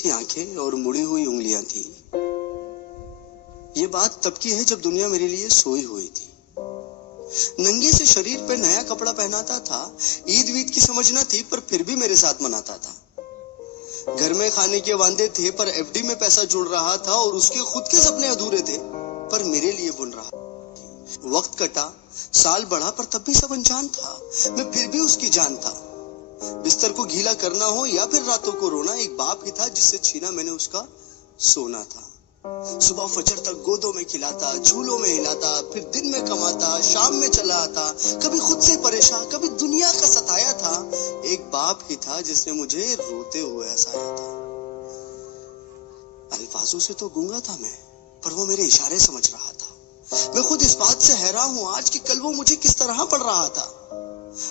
सी आंखें और मुड़ी हुई उंगलियां थी। ये बात तब की है जब दुनिया मेरे लिए सोई हुई थी। नंगे से शरीर पे नया कपड़ा पहनाता था। ईद वीद की समझ न थी पर फिर भी मेरे साथ मनाता था। घर में खाने के वांदे थे पर एफडी में पैसा जुड़ रहा था और उसके खुद के सपने अधूरे थे पर मेरे लिए बुन रहा। वक्त कटा, साल बढ़ा पर तब भी सब अनजान था। मैं फिर भी उसकी जान था। बिस्तर को गीला करना हो या फिर रातों को रोना, एक बाप ही था जिससे छीना मैंने उसका सोना था। सुबह फजर तक गोदों में खिलाता, झूलों में हिलाता, फिर दिन में कमाता, शाम में चला आता, कभी खुद से परेशान, कभी दुनिया का सताया था। एक बाप ही था जिसने मुझे रोते हुए हंसाया था। अल्फाजों से तो गूंगा था मैं, पर वो मेरे इशारे समझ रहा था। मैं खुद इस बात से हैरान हूं आज कि कल वो मुझे किस तरह पढ़ रहा था।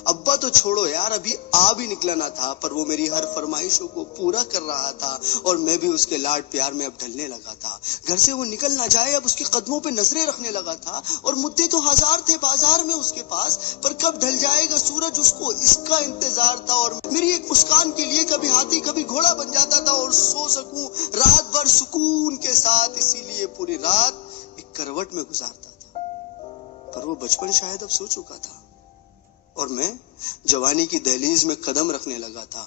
अब्बा तो छोड़ो यार, अभी आ भी निकला ना था पर वो मेरी हर फरमाइशों को पूरा कर रहा था और मैं भी उसके लाड प्यार में अब ढलने लगा था। घर से वो निकल ना जाए अब उसके कदमों पे नजरें रखने लगा था और मुद्दे तो हजार थे बाजार में उसके पास, पर कब ढल जाएगा सूरज उसको इसका इंतजार था। और मेरी एक मुस्कान के लिए कभी हाथी कभी घोड़ा बन जाता था और सो सकूं रात भर सुकून के साथ, इसीलिए पूरी रात एक करवट में गुजारता था। पर वो बचपन शायद अब सो चुका था और मैं जवानी की दहलीज में कदम रखने लगा था।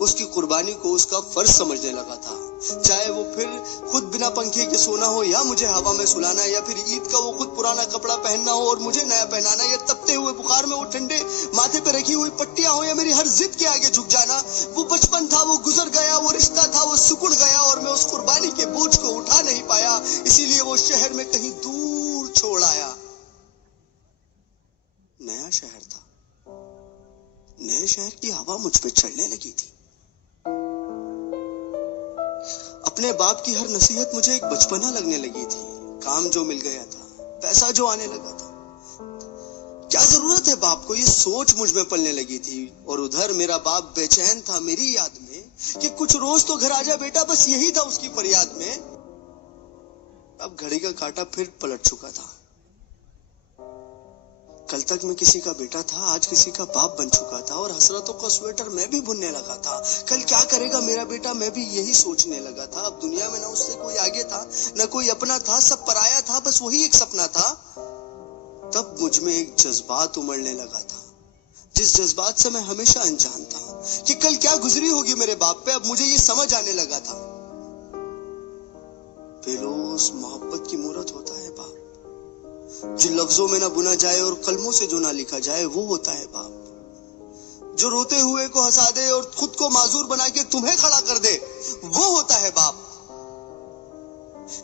उसकी कुर्बानी को उसका फर्ज समझने लगा था। चाहे वो फिर खुद बिना पंखे के सोना हो या मुझे हवा में सुलाना, या फिर ईद का वो खुद पुराना कपड़ा पहनना हो और मुझे नया पहनाना, या तपते हुए बुखार में वो ठंडे माथे पे रखी हुई पट्टियां हो या मेरी हर जिद के आगे झुक जाना। वो बचपन था, वो गुजर गया, वो रिश्ता था, वो सिकुड़ गया और मैं उस कुर्बानी के बोझ को उठा नहीं पाया, इसीलिए वो शहर में कहीं दूर छोड़ आया। नया शहर था, नए शहर की हवा मुझ पे चढ़ने लगी थी। अपने बाप की हर नसीहत मुझे एक बचपना लगने लगी थी। काम जो मिल गया था, पैसा जो आने लगा था, क्या जरूरत है बाप को, ये सोच मुझ में पलने लगी थी। और उधर मेरा बाप बेचैन था मेरी याद में कि कुछ रोज तो घर आजा बेटा, बस यही था उसकी फरियाद में। अब घड़ी का कांटा फिर पलट चुका था। कल तक मैं किसी का बेटा था, आज किसी का बाप बन चुका था और हसरतों का स्वेटर मैं भी बुनने लगा था। कल क्या करेगा मेरा बेटा, मैं भी यही सोचने लगा था। अब दुनिया में ना उससे कोई आगे था, ना कोई अपना था, सब पराया था, बस वही एक सपना था। तब मुझ में एक जज्बात उमड़ने लगा था, जिस जज्बात से मैं हमेशा अनजान था कि कल क्या गुजरी होगी मेरे बाप पे। अब मुझे ये समझ आने लगा था, बेलोस मोहब्बत की मूरत होता है बाप। जो लफ्जों में ना बुना जाए और कलमों से जो ना लिखा जाए वो होता है बाप। जो रोते हुए को हंसा दे और खुद को माजूर बना के तुम्हें खड़ा कर दे वो होता है बाप।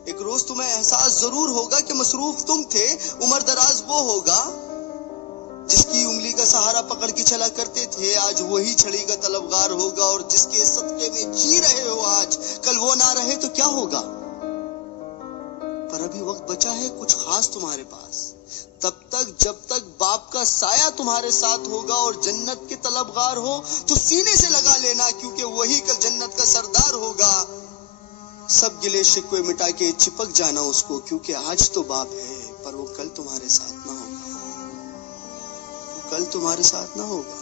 एक रोज तुम्हें एहसास जरूर होगा कि मसरूफ तुम थे, उम्र दराज वो होगा जिसकी उंगली का सहारा पकड़ के चला करते थे, आज वही छड़ी का तलबगार होगा। और जिसके सदके में जी रहे हो आज, कल वो ना रहे तो क्या होगा। पर अभी वक्त बचा है कुछ खास तुम्हारे पास, तब तक जब तक बाप का साया तुम्हारे साथ होगा और जन्नत के तलबगार हो तो सीने से लगा लेना, क्योंकि वही कल जन्नत का सरदार होगा। सब गिले शिकवे मिटा के चिपक जाना उसको, क्योंकि आज तो बाप है पर वो कल तुम्हारे साथ ना होगा, कल तुम्हारे साथ ना होगा।